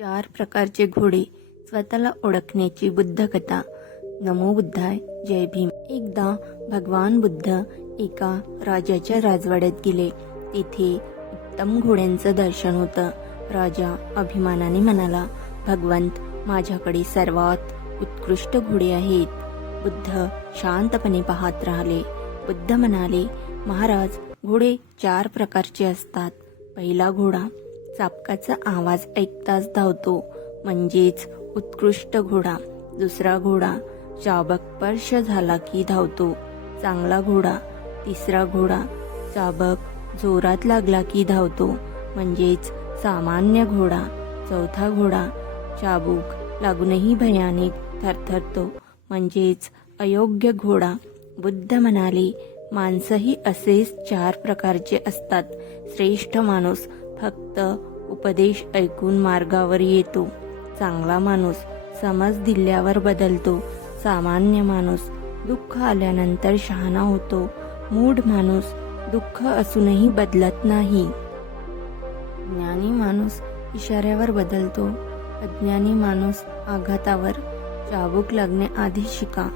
4 प्रकारचे घोडे स्वतःला ओळखण्याची बुद्ध कथा. नमो बुद्धाय. जय भीम. एकदा भगवान बुद्ध एका राजाच्या राजवाड्यात गेले. तेथे उत्तम घोड्यांचं दर्शन होतं. राजा अभिमानाने म्हणाला, भगवंत, माझ्याकडे सर्वात उत्कृष्ट घोडे आहेत. बुद्ध शांतपणे पाहत राहिले. बुद्ध म्हणाले, महाराज, घोडे 4 प्रकारचे असतात. पहिला घोडा चाबकाचा आवाज ऐकताच धावतो, म्हणजेच उत्कृष्ट घोडा. दुसरा घोडा चाबक स्पर्श झाला की धावतो, चांगला घोडा. तिसरा घोडा चाबक जोरात लागला की धावतो, म्हणजेच सामान्य घोडा. चौथा घोडा चाबूक लागूनही भयाने थरथरतो, म्हणजेच अयोग्य घोडा. बुद्ध म्हणाले, माणसंही असेच 4 प्रकारचे असतात. श्रेष्ठ माणूस फक्त उपदेश ऐकून मार्गावर येतो. चांगला माणूस समज दिल्यावर बदलतो. सामान्य माणूस दुःख आल्यानंतर शहाणा होतो. मूढ माणूस दुःख असूनही बदलत नाही. ज्ञानी माणूस इशाऱ्यावर बदलतो. अज्ञानी माणूस आघातावर. चाबूक लागण्याआधी शिका.